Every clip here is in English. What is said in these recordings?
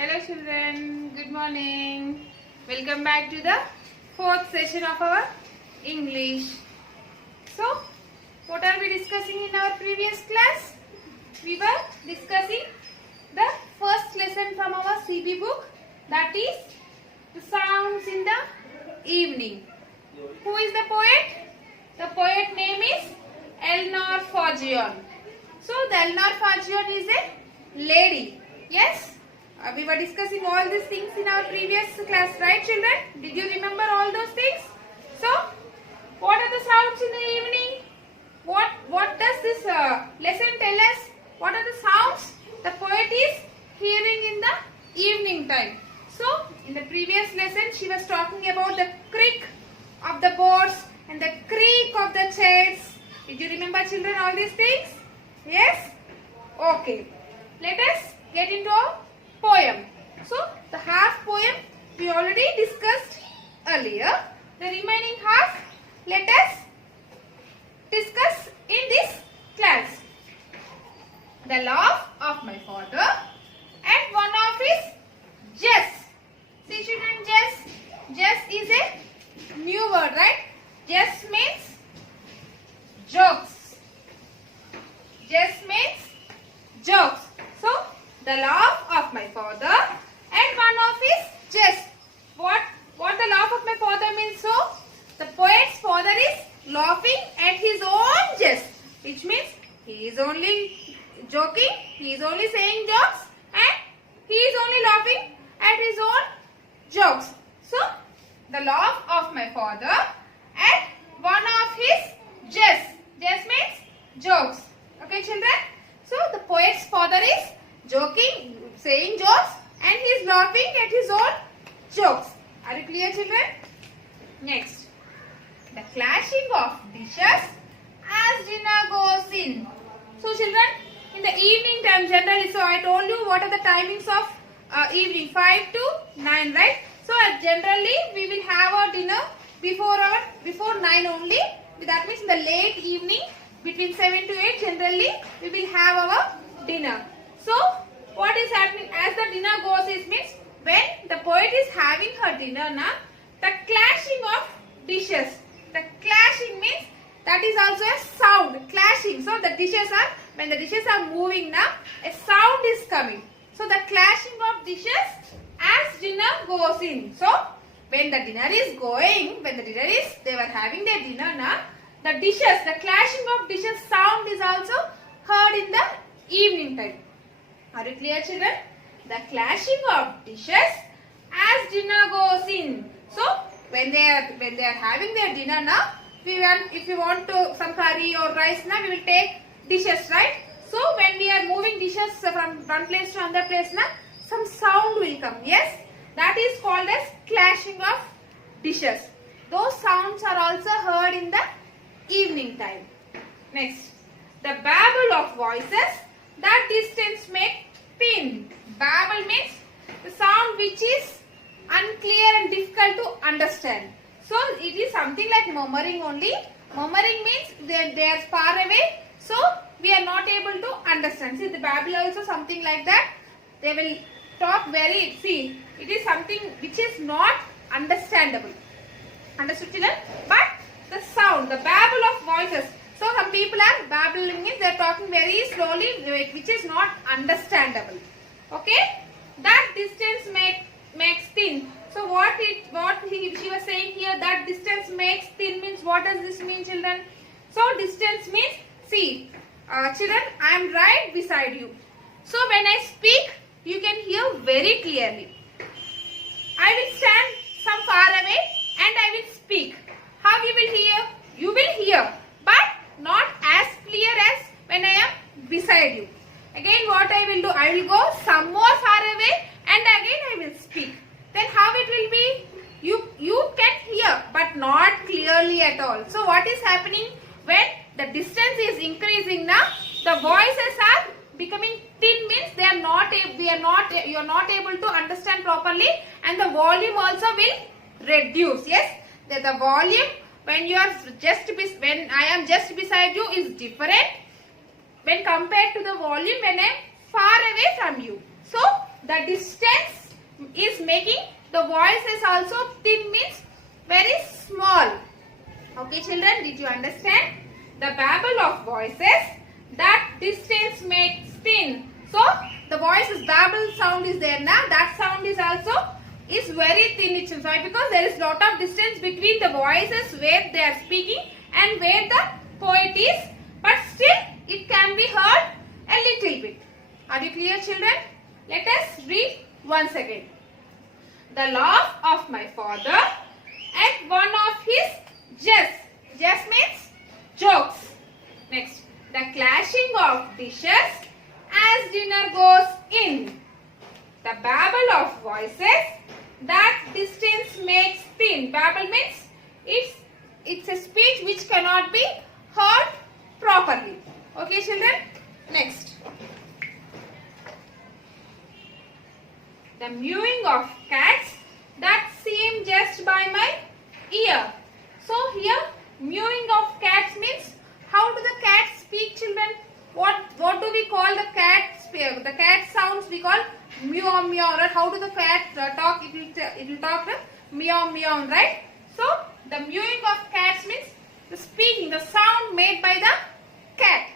Hello children, good morning. Welcome back to the fourth session of our English. So, what are we discussing in our previous class? We were discussing the first lesson from our CB book, that is the sounds in the evening. Who is the poet? The poet name is Eleanor Forgione. So, the Eleanor Forgione is a lady. Yes? We were discussing all these things in our previous class, right children? Did you remember all those things? So, what are the sounds in the evening? What does this lesson tell us? What are the sounds the poet is hearing in the evening time? So, in the previous lesson, she was talking about the creak of the boards and the creak of the chairs. Did you remember children all these things? Yes? Okay. Let us get into a poem. So, the half poem we already discussed earlier. The remaining half, let us discuss in this class. The laugh of my father and one of his jest. See children, jest. Jest is a new word, right? Jest means jokes. Jest means jokes. So, the laugh of my father and one of his jest. What the laugh of my father means? So, the poet's father is laughing at his own jest, which means he is only joking, he is only saying jokes and he is only laughing at his own jokes. So, the laugh of my father and one of his jest. Jest means jokes. Okay children? So, the poet's father is joking, saying jokes and he is laughing at his own jokes. Are you clear children? Next, the clashing of dishes as dinner goes in. So children, in the evening time generally, so I told you what are the timings of evening, 5 to 9, right? So generally we will have our dinner before 9 only. That means in the late evening between 7 to 8 generally we will have our dinner. So, what is happening as the dinner goes is means when the poet is having her dinner now, the clashing of dishes. The clashing means that is also a sound, clashing. So, the dishes are, when the dishes are moving now, a sound is coming. So, the clashing of dishes as dinner goes in. So, when the dinner is going, they were having their dinner now, the dishes, the clashing of dishes sound is also heard in the evening time. Are you clear children? The clashing of dishes as dinner goes in. So when they are having their dinner now, if you want to some curry or rice now, we will take dishes, right? So when we are moving dishes from one place to another place now, some sound will come. Yes, that is called as clashing of dishes. Those sounds are also heard in the evening time. Next, the babble of voices that distance make thin. Babble means the sound which is unclear and difficult to understand. So it is something like murmuring only. Murmuring means they are far away, so we are not able to understand. See, the babble also something like that. They will talk it is something which is not understandable. Understood children? But the sound, the babble of voices. So some people are babbling means they are talking very slowly, which is not understandable. Okay? That distance makes thin. So she was saying here, that distance makes thin means, what does this mean children? So distance means, see children, I am right beside you. So when I speak, you can hear very clearly. I will stand some far away and I will speak. How you will hear? You will hear, but not as clear as when I am beside you. Again what I will do? I will go some more far away and again I will speak. Then how it will be? You can hear but not clearly at all. So what is happening when the distance is increasing now? The voices are becoming thin means you are not able to understand properly and the volume also will reduce. Yes, the volume when I am just beside you is different when compared to the volume when I am far away from you. So the distance is making the voices also thin, means very small. Okay children, did you understand? The babble of voices, that distance makes thin. So the voices babble sound is there now, that sound is also is very thin itself. Why? Because there is lot of distance between the voices where they are speaking and where the poet is, but still it can be heard a little bit. Are you clear children? Let us read once again. The laugh of my father at one of his jests. Jest means jokes. Next, the clashing of dishes as dinner goes in. The babble of voices, that distance makes thin. Babble means it's a speech which cannot be heard properly. Okay children? Next. The mewing of cats that seem just by my ear. So here mewing of cats means, how do the cats speak children? What do we call the cat speak? The cat sounds we call meow meow, right? How do the cats talk? It will talk meow meow, right? So the mewing of cats means the speaking, the sound made by the cat.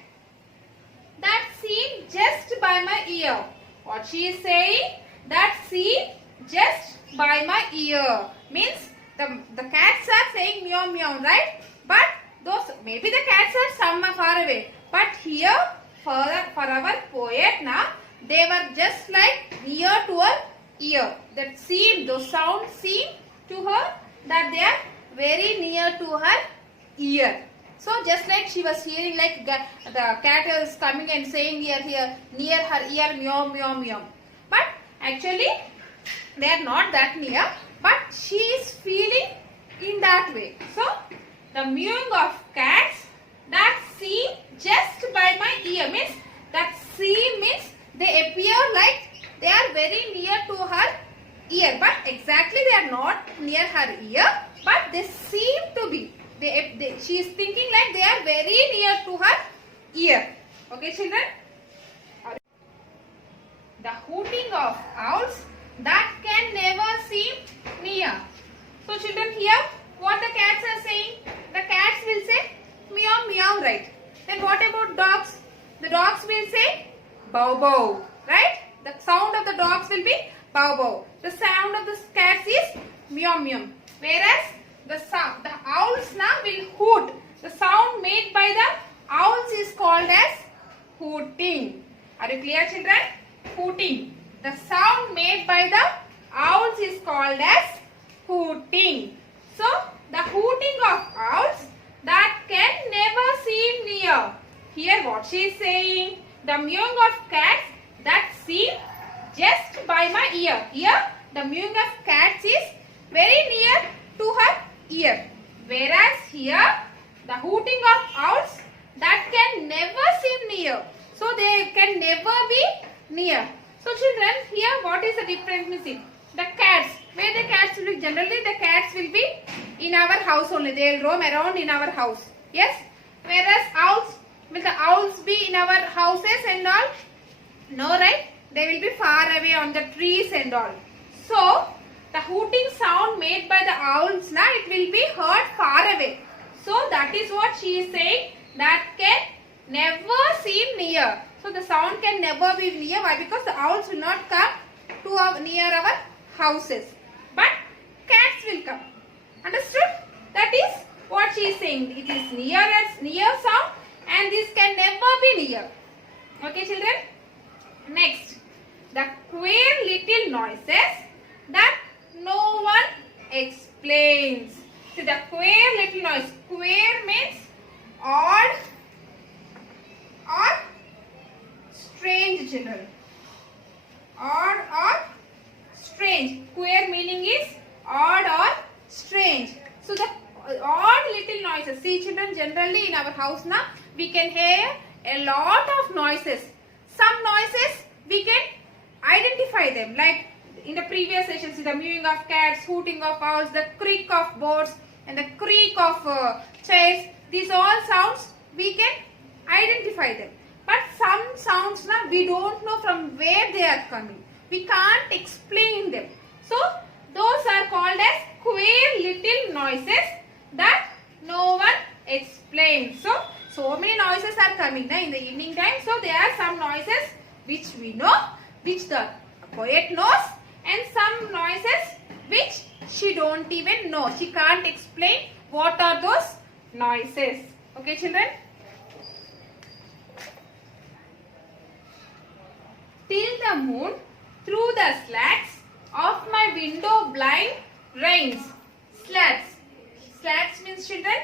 That seem just by my ear. What she is saying? That seem just by my ear means the cats are saying meow meow, right? But those maybe the cats are some far away. But here for our poet now, they were just like near to her ear. That seem, those sounds seem to her that they are very near to her ear. So just like she was hearing, like the cat is coming and saying here near her ear meow meow meow. But actually they are not that near, but she is feeling in that way. So the mewing of cats that seem just by my ear means, that seem means they appear like they are very near to her ear, but exactly they are not near her ear, but they seem to be. She is thinking like they are very near to her ear. Okay children? The hooting of owls that can never seem near. So children, here what the cats are saying? The cats will say meow meow, right? Then what about dogs? The dogs will say bow bow, right? The sound of the dogs will be bow bow. The sound of the cats is meow meow. Whereas the owls now will hoot. The sound made by the owls is called as hooting. Are you clear children? Hooting. The sound made by the owls is called as hooting. So the hooting of owls that can never seem near. Here what she is saying? The mewing of cats that seem just by my ear. Here the mewing of cats is very near to her ear. Whereas here the hooting of owls that can never seem near. So they can never be near. So children, here what is the difference missing? The cats. Where the cats will be? Generally the cats will be in our house only. They will roam around in our house. Yes? Whereas owls, will the owls be in our houses and all? No, right? They will be far away on the trees and all. So the hooting sound made by the owls now, it will be heard far away. So that is what she is saying, that can never seem near. So the sound can never be near. Why? Because the owls will not come to near our houses, but cats will come. Understood? That is what she is saying. It is near sound, and this can never be near. Okay children? Next, the queer little noises that no one explains. See, the queer little noise. Queer means odd or strange children. Odd or strange. Queer meaning is odd or strange. So the odd little noises. See children, generally in our house now we can hear a lot of noises. Some noises we can identify them, like in the previous sessions, the mewing of cats, hooting of owls, the creak of boards and the creak of chairs. These all sounds we can identify them. But some sounds now we don't know from where they are coming. We can't explain them. So those are called as queer little noises that no one explains. So many noises are coming in the evening time. So there are some noises which we know, which the poet knows, and some noises which she don't even know. She can't explain what are those noises. Okay, children? Till the moon through the slats of my window blind rains. Slats. Slats means, children,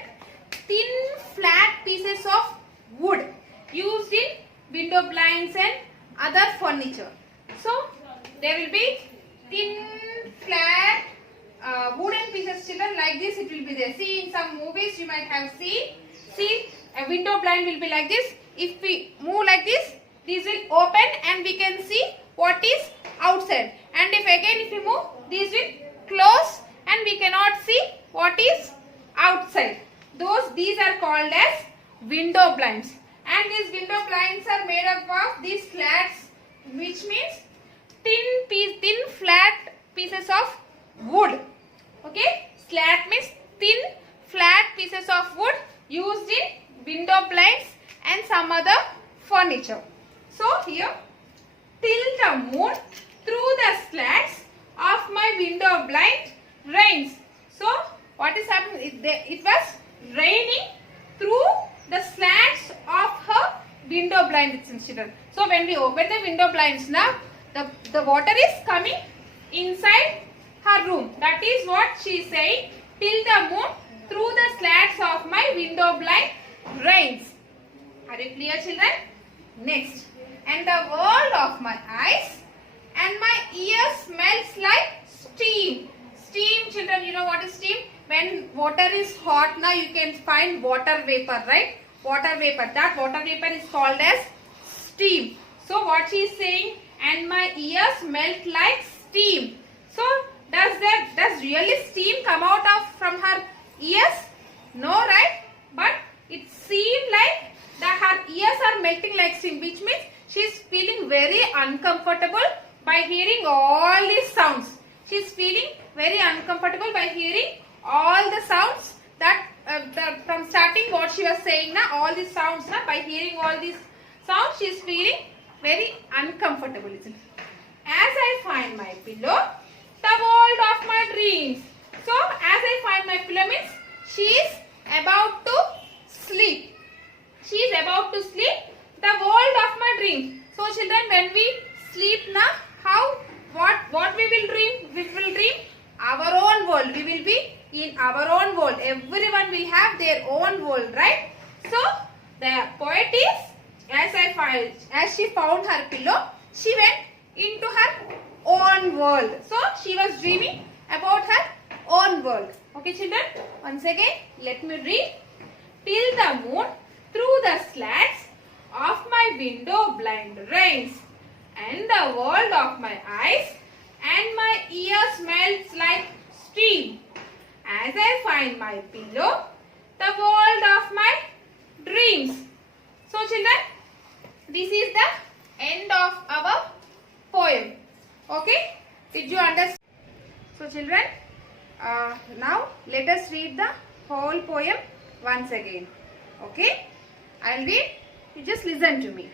thin flat pieces of wood used in window blinds and other furniture. So there will be thin flat wooden pieces, children, like this it will be there. See, in some movies you might have seen. See, a window blind will be like this. If we move like this, these will open and we can see what is outside. And if we move, these will close and we cannot see what is outside. These are called as window blinds. And these window blinds are made up of these slats, which means thin flat pieces of wood. Okay, slat means thin flat pieces of wood used in window blinds and some other furniture. So here, till the moon through the slats of my window blind rains. So what is happening? It was raining through the slats of her window blind, children. So when we open the window blinds now, the water is coming inside her room. That is what she is saying. Till the moon through the slats of my window blind rains. Are you clear, children? Next. And the world of my eyes and my ears smells like steam. Steam, children, you know what is steam? When water is hot, now you can find water vapor, right? Water vapor. That water vapor is called as steam. So what she is saying, and my ears melt like steam. So does really steam come out from her ears? No, right? But it seems like her ears are melting like steam, which means she is feeling very uncomfortable by hearing all these sounds. She is feeling very uncomfortable by hearing all the sounds that from starting what she was saying now, all these sounds now, by hearing all these sounds, she is feeling very uncomfortable. As I find my pillow, the world of my dreams. So as I find my pillow means she is about to sleep. She is about to sleep, the world of my dreams. So children, when we sleep now, what we will dream? We will dream our own world. We will be in our own world. Everyone will have their own world, right? So the poet is, as she found her pillow, she went into her own world. So she was dreaming about her own world. Okay, children? Once again, let me read. Till the moon through the slats of my window blind rains, and the world of my eyes and my ears smells like steam. As I find my pillow, the world of my dreams. So children, this is the end of our poem. Okay? Did you understand? So children, now let us read the whole poem once again. Okay? I will read. You just listen to me.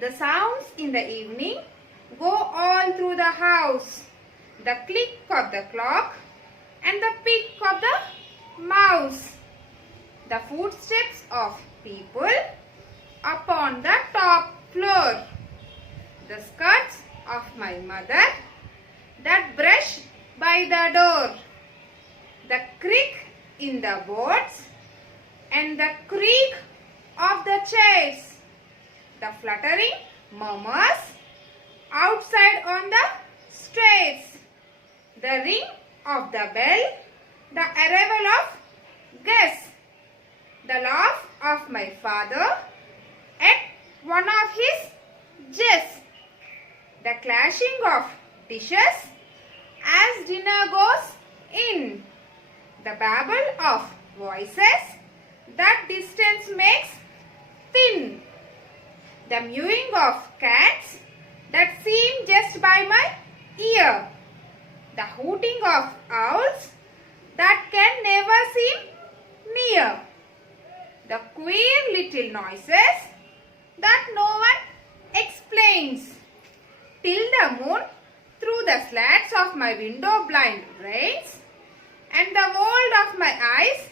The sounds in the evening go all through the house. The click of the clock and the pick of the mouse. The footsteps of people upon the top floor. The skirts of my mother that brush by the door. The creak in the boards and the creak of the chairs. The fluttering murmurs outside on the stairs. The ring of the bell, the arrival of guests. The laugh of my father at one of his jests. The clashing of dishes as dinner goes in. The babble of voices that distance makes thin. The mewing of cats that seem just by my ear. the hooting of owls that can never seem near, the queer little noises that no one explains, till the moon through the slats of my window blind rains, and the world of my eyes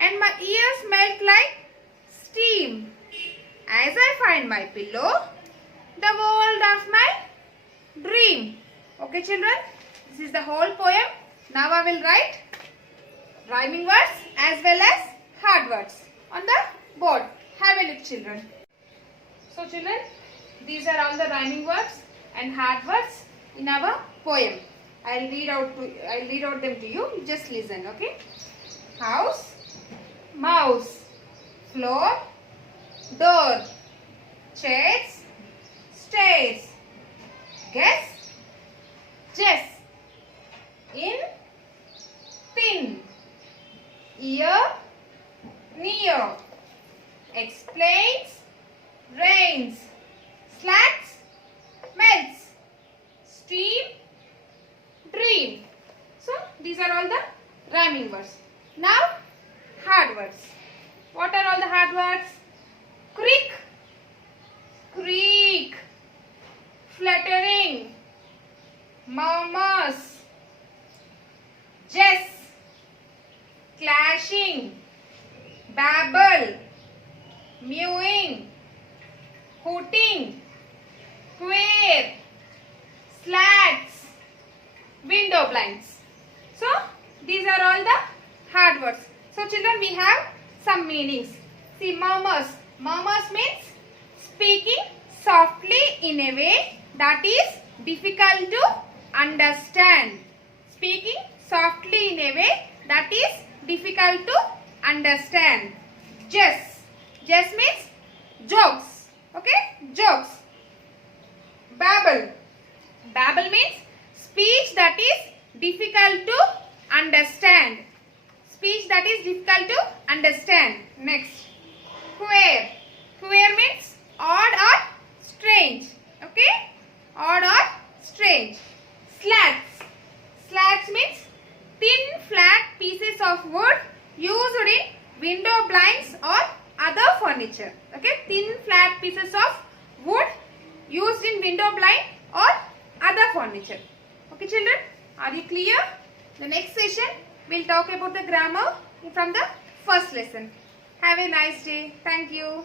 and my ears melt like steam, as I find my pillow, the world of my dream. Okay children, this is the whole poem. Now I will write rhyming words as well as hard words on the board. Have a look children. So children, these are all the rhyming words and hard words in our poem. I'll read out them to you. You just listen, okay? House, mouse, floor, door, chairs, stairs, guess, Jess, in, thin, ear, near, explains, rains, slats, melts, stream, dream. So these are all the rhyming words. Now hard words. What are all the hard words? Creak, creak, fluttering, murmurs, Jess, clashing, babble, mewing, hooting, queer, slats, window blinds. So these are all the hard words. So children, we have some meanings. See, murmurs. Murmurs means speaking softly in a way that is difficult to understand. Speaking softly in a way that is difficult to understand. Jest. Jest means jokes. Okay? Jokes. Babble. Babble means speech that is difficult to understand. Speech that is difficult to understand. Next. Queer. Queer means odd or strange. Okay? Odd or strange. Slats. Slats means thin flat pieces of wood used in window blinds or other furniture. Okay? Thin flat pieces of wood used in window blind or other furniture. Okay children? Are you clear? The next session we'll talk about the grammar from the first lesson. Have a nice day. Thank you.